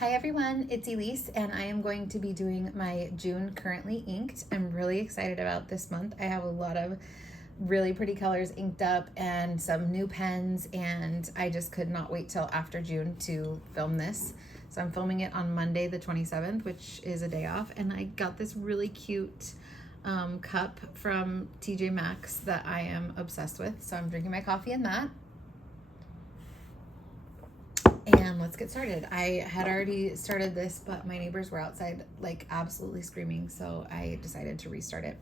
Hi everyone, it's Elise and I am going to be doing my June currently inked. I'm really excited about this month. I have a lot of really pretty colors inked up and some new pens, and I just could not wait till after June to film this. So I'm filming it on Monday the 27th, which is a day off, and I got this really cute cup from TJ Maxx that I am obsessed with. So I'm drinking my coffee in that. And let's get started. I had already started this, but my neighbors were outside like absolutely screaming, so I decided to restart it.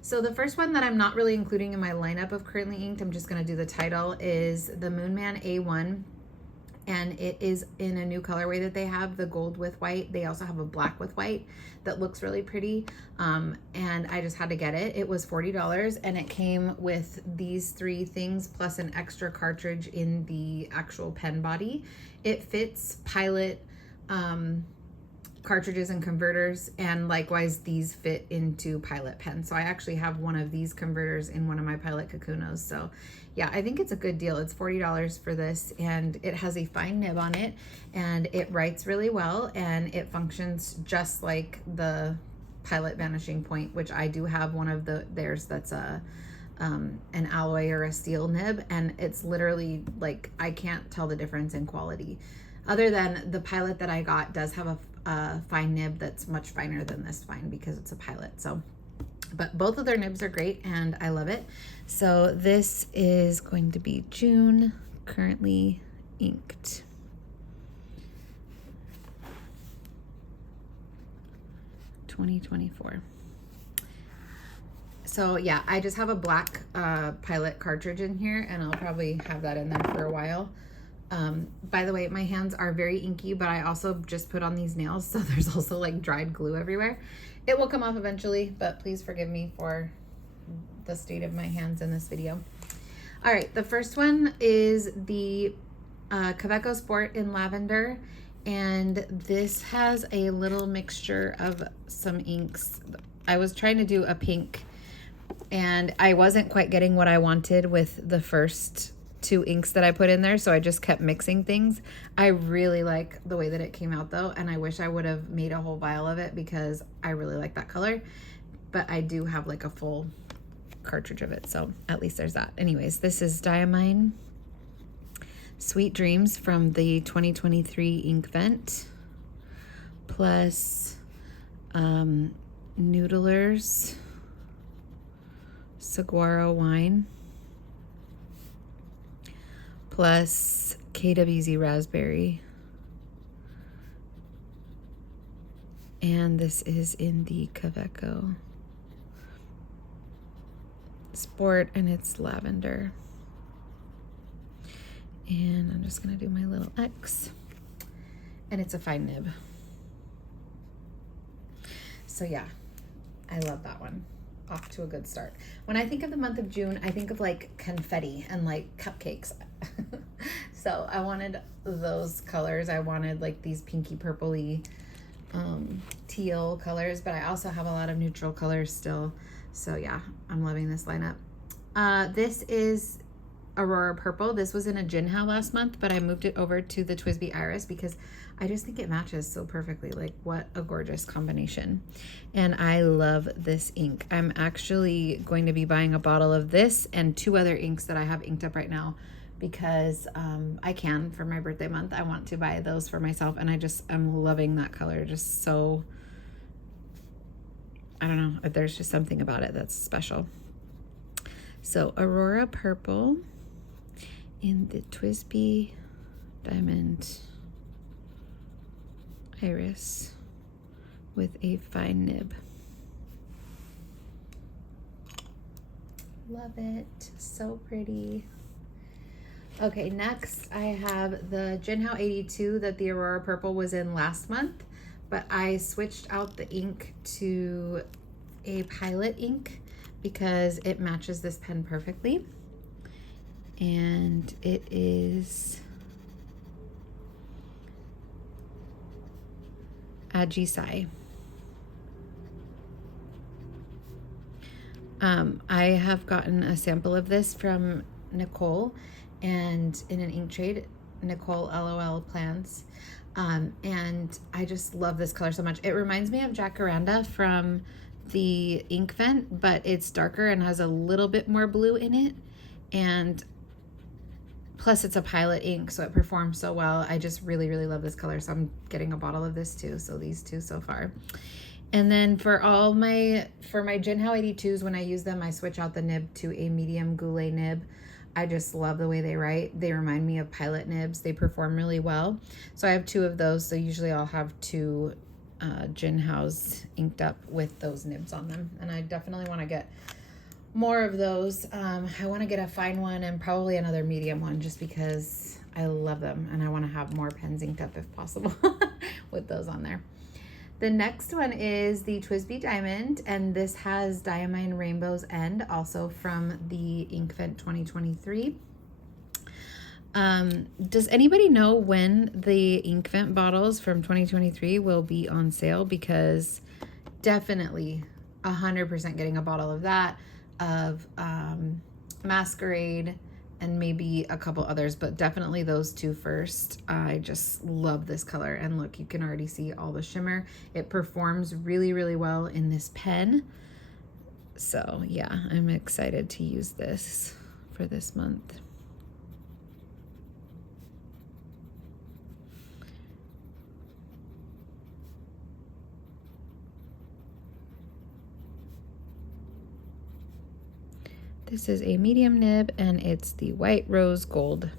So the first one that I'm not really including in my lineup of currently inked, I'm just going to do the title, is the Moonman A1. And it is in a new colorway that they have, the gold with white. They also have a black with white that looks really pretty. And I just had to get it. It was $40 and it came with these three things plus an extra cartridge in the actual pen body. It fits Pilot cartridges and converters, and likewise these fit into Pilot pens. So I actually have one of these converters in one of my Pilot Kakunos. So yeah, I think it's a good deal. It's $40 for this, and it has a fine nib on it, and it writes really well, and it functions just like the Pilot Vanishing Point, which I do have one of theirs that's an alloy or a steel nib, and it's literally like I can't tell the difference in quality. Other than the Pilot that I got does have a fine nib that's much finer than this fine because it's a Pilot. So, but both of their nibs are great and I love it. So this is going to be June, currently inked. $20.24. So yeah, I just have a black Pilot cartridge in here, and I'll probably have that in there for a while. By the way, my hands are very inky, but I also just put on these nails, so there's also like dried glue everywhere. It will come off eventually, but please forgive me for the state of my hands in this video. All right, the first one is the Kaweco Sport in lavender, and this has a little mixture of some inks. I was trying to do a pink, and I wasn't quite getting what I wanted with the first two inks that I put in there, so I just kept mixing things. I really like the way that it came out though, and I wish I would have made a whole vial of it because I really like that color, but I do have like a full cartridge of it, so at least there's that. Anyways, this is Diamine Sweet Dreams from the 2023 ink vent, plus Noodler's Saguaro Wine, plus KWZ Raspberry, and this is in the Kaweco Sport, and it's lavender. And I'm just gonna do my little X, and it's a fine nib. So yeah, I love that one. Off to a good start. When I think of the month of June, I think of like confetti and like cupcakes. So I wanted those colors. I wanted like these pinky purpley teal colors, but I also have a lot of neutral colors still. So yeah, I'm loving this lineup. This is Aurora Purple. This was in a Jinhao last month, but I moved it over to the Twsbi Iris because I just think it matches so perfectly. Like, what a gorgeous combination. And I love this ink. I'm actually going to be buying a bottle of this and two other inks that I have inked up right now because I can for my birthday month. I want to buy those for myself, and I'm loving that color. Just so, I don't know, there's just something about it that's special. So Aurora Purple in the Twsbi Diamond Iris with a fine nib. Love it, so pretty. Okay, next I have the Jinhao 82 that the Aurora Purple was in last month, but I switched out the ink to a Pilot ink because it matches this pen perfectly. And it is Ajisai. I have gotten a sample of this from Nicole, and in an ink trade, Nicole LOL plans. And I just love this color so much. It reminds me of Jacaranda from the ink vent, but it's darker and has a little bit more blue in it. And plus it's a Pilot ink, so it performs so well. I just really, really love this color. So I'm getting a bottle of this too. So these two so far. And then for my Jinhao 82s, when I use them, I switch out the nib to a medium goulet nib. I just love the way they write. They remind me of Pilot nibs. They perform really well. So I have two of those. So usually I'll have two Jinhaos inked up with those nibs on them. And I definitely want to get more of those. I want to get a fine one and probably another medium one just because I love them. And I want to have more pens inked up if possible with those on there. The next one is the Twsbi Diamond, and this has Diamine Rainbow's End, also from the Inkvent 2023. Does anybody know when the Inkvent bottles from 2023 will be on sale? Because definitely 100% getting a bottle of that, of Masquerade, and maybe a couple others, but definitely those two first. I just love this color. And look, you can already see all the shimmer. It performs really, really well in this pen. So yeah, I'm excited to use this for this month. This is a medium nib, and it's the white rose gold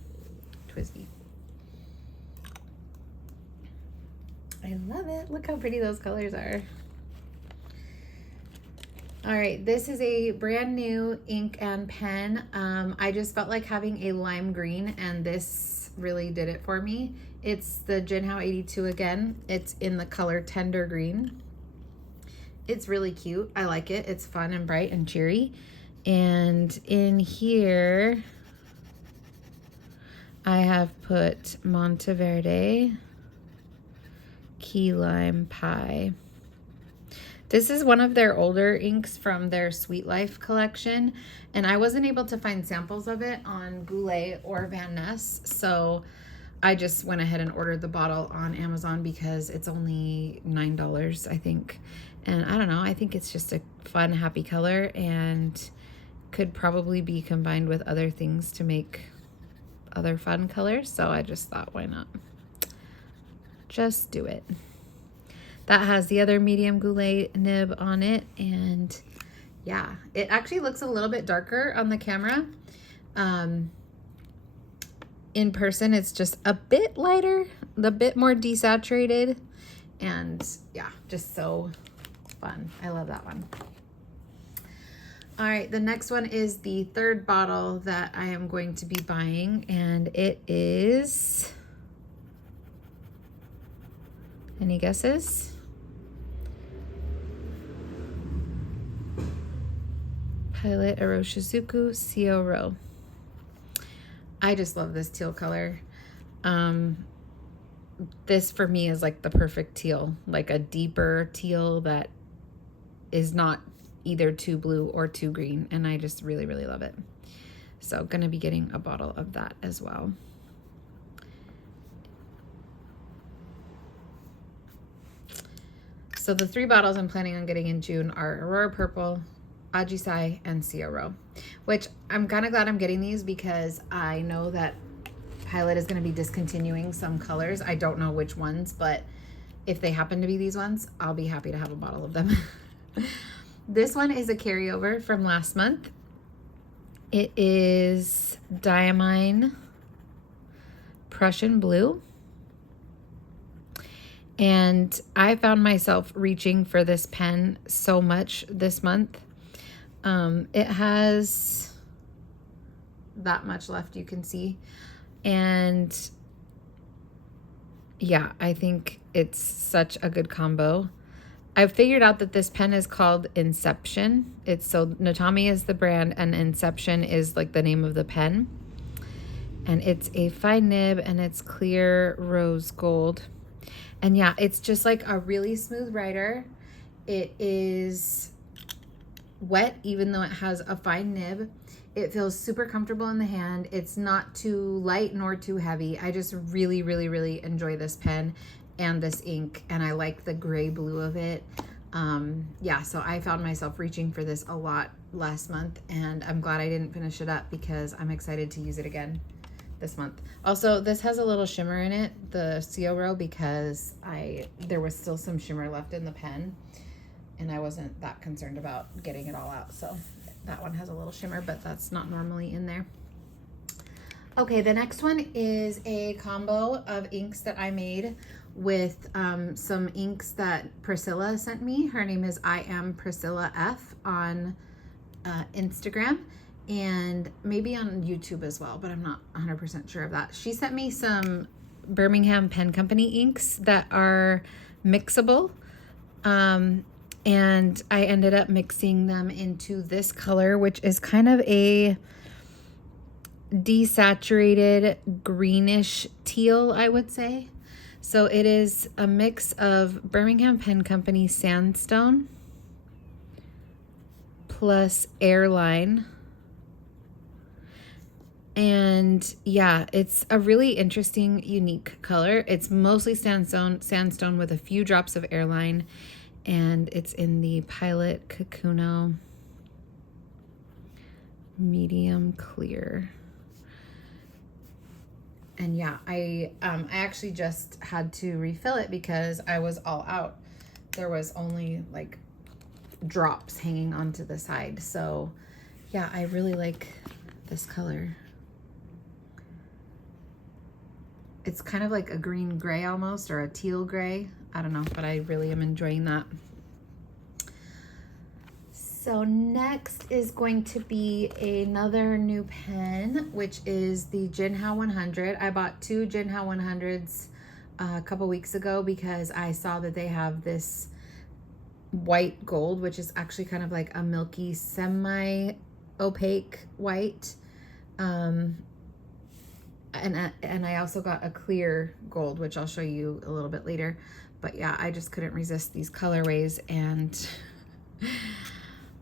Twsbi. I love it. Look how pretty those colors are. All right, this is a brand new ink and pen. I just felt like having a lime green, and this really did it for me. It's the Jinhao 82 again. It's in the color Tender Green. It's really cute. I like it. It's fun and bright and cheery. And in here, I have put Monteverde, Key Lime Pie. This is one of their older inks from their Sweet Life collection, and I wasn't able to find samples of it on Goulet or Van Ness, so I just went ahead and ordered the bottle on Amazon because it's only $9, I think. And I don't know, I think it's just a fun, happy color, and could probably be combined with other things to make other fun colors. So I just thought, why not? Just do it. That has the other medium goulet nib on it. And yeah, it actually looks a little bit darker on the camera. In person, it's just a bit lighter, a bit more desaturated. And yeah, just so fun. I love that one. All right, the next one is the third bottle that I am going to be buying, and it is, any guesses? Pilot Iroshizuku CO Row. I just love this teal color. This for me is like the perfect teal, like a deeper teal that is not either too blue or too green, and I just really, really love it. So gonna be getting a bottle of that as well. So the three bottles I'm planning on getting in June are Aurora Purple, Ajisai, and Ciaro, which I'm kind of glad I'm getting these because I know that Pilot is going to be discontinuing some colors. I don't know which ones, but if they happen to be these ones, I'll be happy to have a bottle of them. This one is a carryover from last month. It is Diamine Prussian Blue. And I found myself reaching for this pen so much this month. It has that much left, you can see. And yeah, I think it's such a good combo. I've figured out that this pen is called Inception. It's so Natami is the brand and Inception is like the name of the pen. And it's a fine nib and it's clear rose gold. And yeah, it's just like a really smooth writer. It is wet, even though it has a fine nib. It feels super comfortable in the hand. It's not too light nor too heavy. I just really, really, really enjoy this pen and this ink, and I like the gray blue of it. Yeah, so I found myself reaching for this a lot last month, and I'm glad I didn't finish it up because I'm excited to use it again this month. Also, this has a little shimmer in it, the CO row, because there was still some shimmer left in the pen, and I wasn't that concerned about getting it all out. So that one has a little shimmer, but that's not normally in there. Okay, the next one is a combo of inks that I made with some inks that Priscilla sent me. Her name is I am Priscilla F on Instagram, and maybe on YouTube as well, but I'm not 100% sure of that. She sent me some Birmingham Pen Company inks that are mixable, and I ended up mixing them into this color, which is kind of a desaturated greenish teal, I would say. So it is a mix of Birmingham Pen Company Sandstone plus Airline. And yeah, it's a really interesting, unique color. It's mostly sandstone with a few drops of Airline, and it's in the Pilot Kakuno medium clear. And yeah, I actually just had to refill it because I was all out. There was only like drops hanging onto the side. So yeah, I really like this color. It's kind of like a green gray almost, or a teal gray. I don't know, but I really am enjoying that. So next is going to be another new pen, which is the Jinhao 100. I bought two Jinhao 100s a couple weeks ago because I saw that they have this white gold, which is actually kind of like a milky semi-opaque white. And I also got a clear gold, which I'll show you a little bit later. But yeah, I just couldn't resist these colorways, and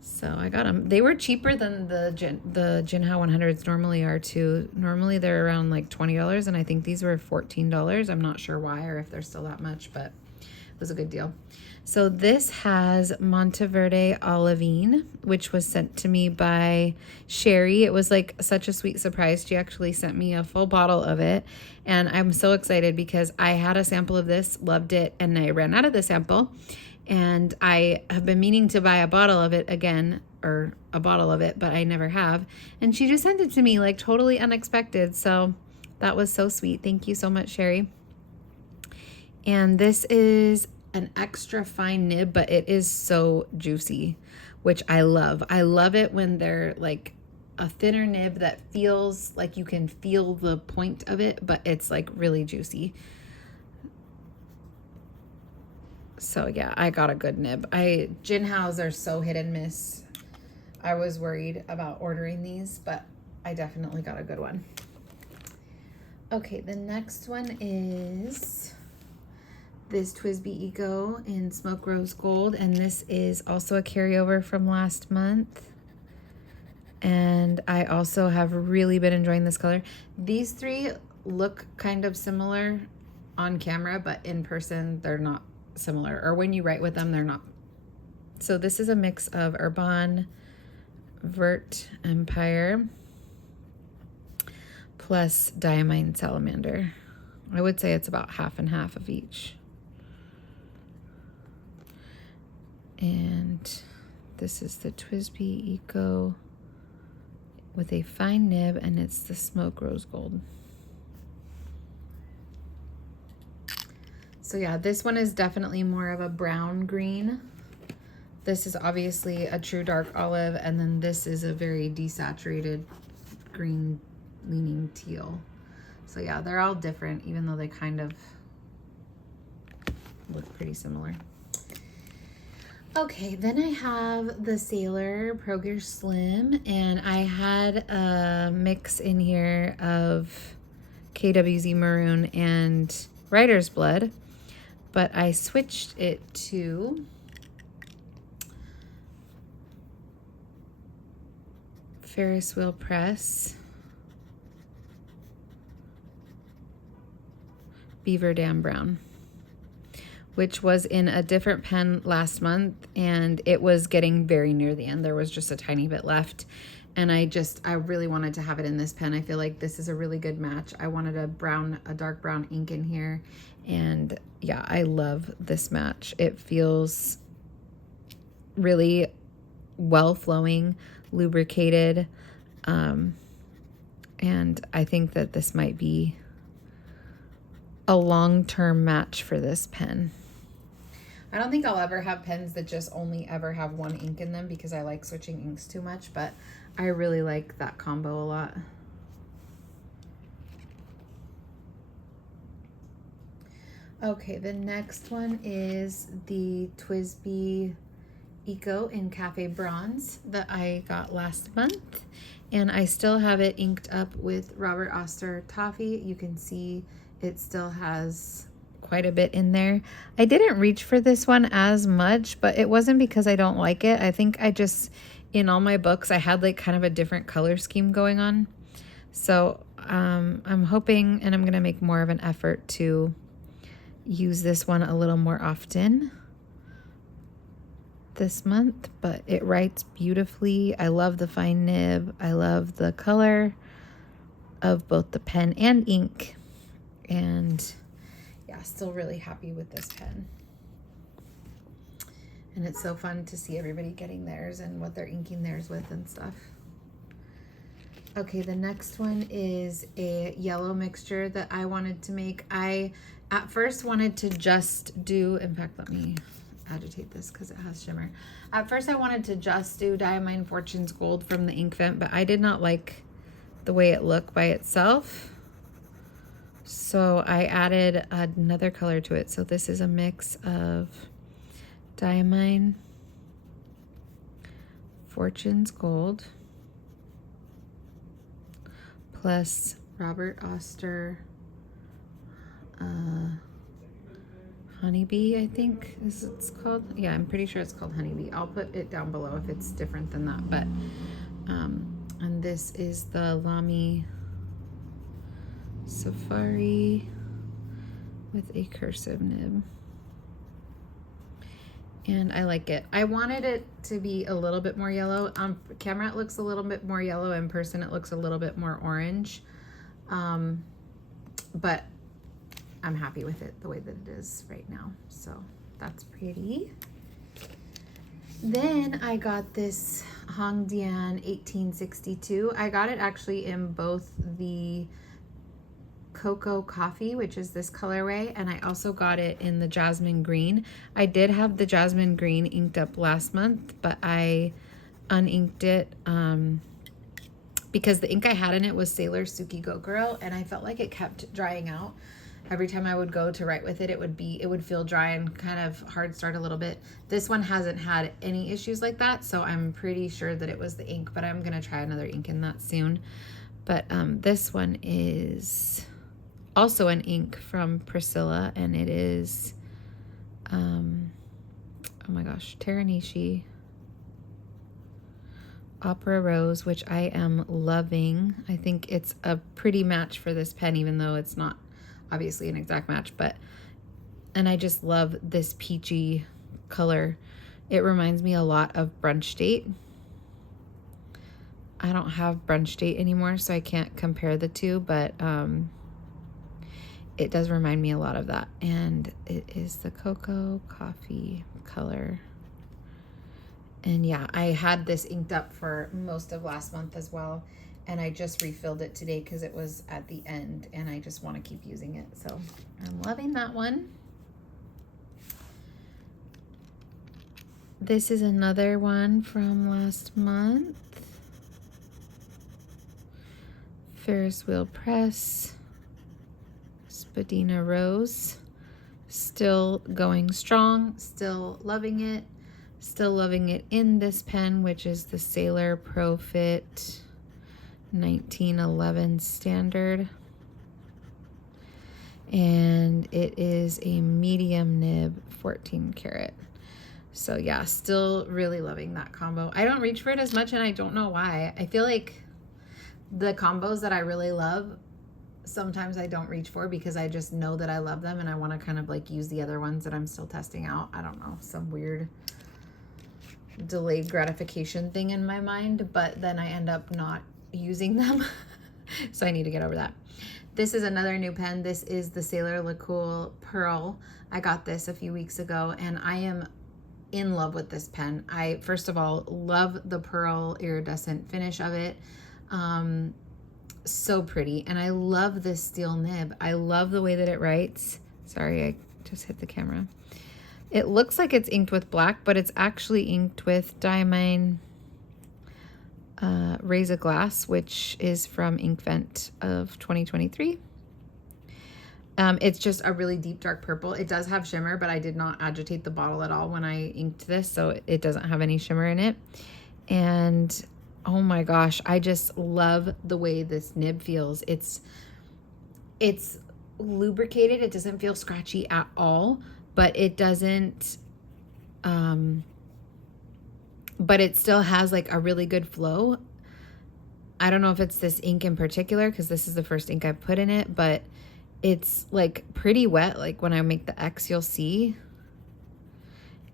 so I got them. They were cheaper than the Jinhao 100s normally are too. Normally they're around like $20, and I think these were $14. I'm not sure why, or if they're still that much, but it was a good deal. So this has Monteverde Olivine, which was sent to me by Sherry. It was like such a sweet surprise. She actually sent me a full bottle of it, and I'm so excited because I had a sample of this, loved it, and I ran out of the sample. And I have been meaning to buy a bottle of it again, or a bottle of it, but I never have. And she just sent it to me like totally unexpected. So that was so sweet. Thank you so much, Sherry. And this is an extra fine nib, but it is so juicy, which I love. I love it when they're like a thinner nib that feels like you can feel the point of it, but it's like really juicy. So yeah, I got a good nib. Jinhaos are so hit and miss. I was worried about ordering these, but I definitely got a good one. Okay, the next one is this Twsbi Eco in Smoke Rose Gold, and this is also a carryover from last month. And I also have really been enjoying this color. These three look kind of similar on camera, but in person they're not similar, or when you write with them they're not. So this is a mix of Urban Vert Empire plus Diamine Salamander. I would say it's about half and half of each. And this is the Twsbi Eco with a fine nib, and it's the Smoke Rose Gold. So yeah, this one is definitely more of a brown green. This is obviously a true dark olive, and then this is a very desaturated green leaning teal. So yeah, they're all different, even though they kind of look pretty similar. Okay, then I have the Sailor Pro Gear Slim, and I had a mix in here of KWZ Maroon and Writer's Blood, but I switched it to Ferris wheel press, Beaver Dam Brown, which was in a different pen last month, and it was getting very near the end. There was just a tiny bit left, and I really wanted to have it in this pen. I feel like this is a really good match. I wanted a dark brown ink in here, and yeah, I love this match. It feels really well flowing, lubricated, and I think that this might be a long-term match for this pen. I don't think I'll ever have pens that just only ever have one ink in them because I like switching inks too much, but I really like that combo a lot. Okay, the next one is the Twsbi Eco in Cafe Bronze that I got last month, and I still have it inked up with Robert Oster Toffee. You can see it still has quite a bit in there. I didn't reach for this one as much, but it wasn't because I don't like it. I think I just, in all my books, I had like kind of a different color scheme going on. So I'm hoping, and I'm gonna make more of an effort to use this one a little more often this month, but it writes beautifully. I love the fine nib. I love the color of both the pen and ink. And yeah, still really happy with this pen. And it's so fun to see everybody getting theirs and what they're inking theirs with and stuff. Okay, the next one is a yellow mixture that I wanted to make. I at first wanted to just do, in fact, let me agitate this because it has shimmer. At first I wanted to just do Diamine Fortune's Gold from the ink vent, but I did not like the way it looked by itself. So I added another color to it. So this is a mix of Diamine Fortune's Gold plus Robert Oster Honeybee, I think is it's called. Yeah, I'm pretty sure it's called Honeybee. I'll put it down below if it's different than that. But and this is the Lamy Safari with a cursive nib. And I like it. I wanted it to be a little bit more yellow. On camera it looks a little bit more yellow. In person it looks a little bit more orange. But I'm happy with it the way that it is right now. So that's pretty. Then I got this Hongdian 1862. I got it actually in both the Cocoa Coffee, which is this colorway, and I also got it in the Jasmine Green. I did have the Jasmine Green inked up last month, but I uninked it because the ink I had in it was Sailor Suki Go Girl, and I felt like it kept drying out. Every time I would go to write with it, it would feel dry and kind of hard start a little bit. This one hasn't had any issues like that, so I'm pretty sure that it was the ink, but I'm gonna try another ink in that soon. But this one is also an ink from Priscilla, and it is, oh my gosh, Teranishi Opera Rose, which I am loving. I think it's a pretty match for this pen, even though it's not obviously an exact match, and I just love this peachy color. It reminds me a lot of Brunch Date. I don't have Brunch Date anymore, so I can't compare the two, but it does remind me a lot of that. And it is the Cocoa Coffee color. And yeah, I had this inked up for most of last month as well, and I just refilled it today because it was at the end and I just want to keep using it. So I'm loving that one. This is another one from last month. Ferris Wheel Press, Spadina Rose. Still going strong, still loving it. Still loving it in this pen, which is the Sailor Pro Fit 1911 standard. And it is a medium nib 14 karat. So yeah, still really loving that combo. I don't reach for it as much, and I don't know why. I feel like the combos that I really love, sometimes I don't reach for because I just know that I love them and I want to kind of like use the other ones that I'm still testing out. I don't know, some weird delayed gratification thing in my mind, but then I end up not using them. So I need to get over that. This is another new pen. This is the Sailor LeCool Pearl. I got this a few weeks ago and I am in love with this pen. I, first of all, love the pearl iridescent finish of it. So pretty. And I love this steel nib. I love the way that it writes. Sorry, I just hit the camera. It looks like it's inked with black, but it's actually inked with Diamine Razor Glass, which is from Inkvent of 2023. It's just a really deep dark purple. It does have shimmer, but I did not agitate the bottle at all when I inked this, so it doesn't have any shimmer in it. And oh my gosh, I just love the way this nib feels. It's lubricated. It doesn't feel scratchy at all, but it doesn't, but it still has like a really good flow. I don't know if it's this ink in particular, because this is the first ink I've put in it, but it's like pretty wet. Like when I make the X, you'll see.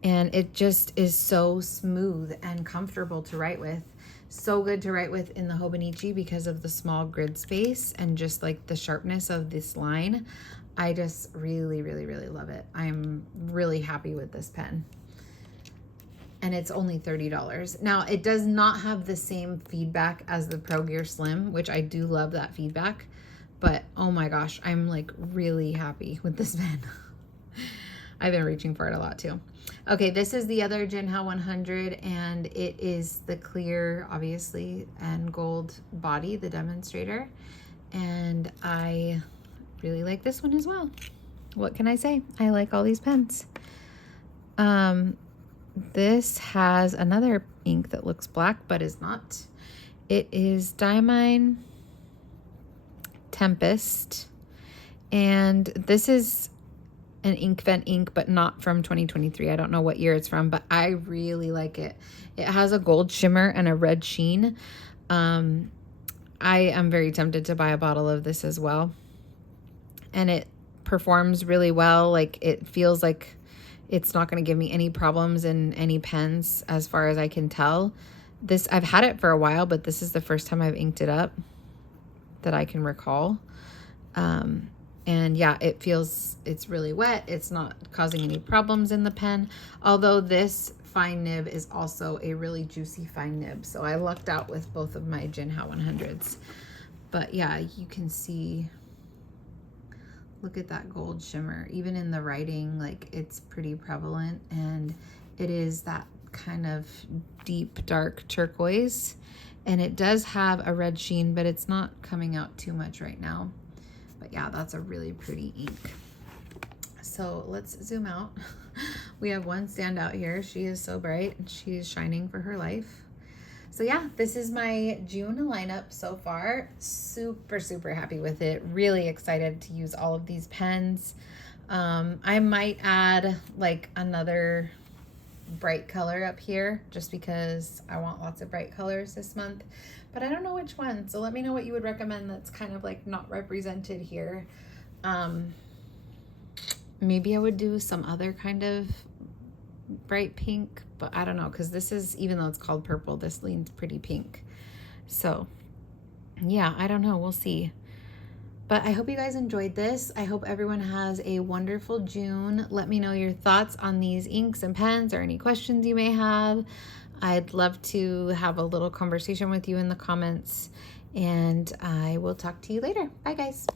And it just is so smooth and comfortable to write with. So good to write with in the Hobonichi because of the small grid space and just like the sharpness of this line. I just really, really, really love it. I'm really happy with this pen. And it's only $30. Now, it does not have the same feedback as the Pro Gear Slim, which I do love that feedback. But oh my gosh, I'm like really happy with this pen. I've been reaching for it a lot too. Okay, this is the other Jinhao 100, and it is the clear, obviously, and gold body, the demonstrator. And I really like this one as well. What can I say? I like all these pens. This has another ink that looks black, but is not. It is Diamine Tempest, and this is an Inkvent ink, but not from 2023. I don't know what year it's from, but I really like it. It has a gold shimmer and a red sheen. I am very tempted to buy a bottle of this as well. And it performs really well. Like it feels like it's not going to give me any problems in any pens as far as I can tell. This, I've had it for a while, but this is the first time I've inked it up that I can recall. And yeah, it feels, it's really wet. It's not causing any problems in the pen. Although this fine nib is also a really juicy fine nib. So I lucked out with both of my Jinhao 100s. But yeah, you can see, look at that gold shimmer. Even in the writing, like it's pretty prevalent. And it is that kind of deep, dark turquoise. And it does have a red sheen, but it's not coming out too much right now. But yeah, that's a really pretty ink. So let's zoom out. We have one standout here. She is so bright and she's shining for her life. So yeah, this is my June lineup so far. Super, super happy with it. Really excited to use all of these pens. I might add like another bright color up here just because I want lots of bright colors this month, but I don't know which one. So let me know what you would recommend that's kind of like not represented here. Maybe I would do some other kind of bright pink, but I don't know, because this is, even though it's called purple, this leans pretty pink. So yeah, I don't know, we'll see. But I hope you guys enjoyed this. I hope everyone has a wonderful June. Let me know your thoughts on these inks and pens or any questions you may have. I'd love to have a little conversation with you in the comments, and I will talk to you later. Bye guys.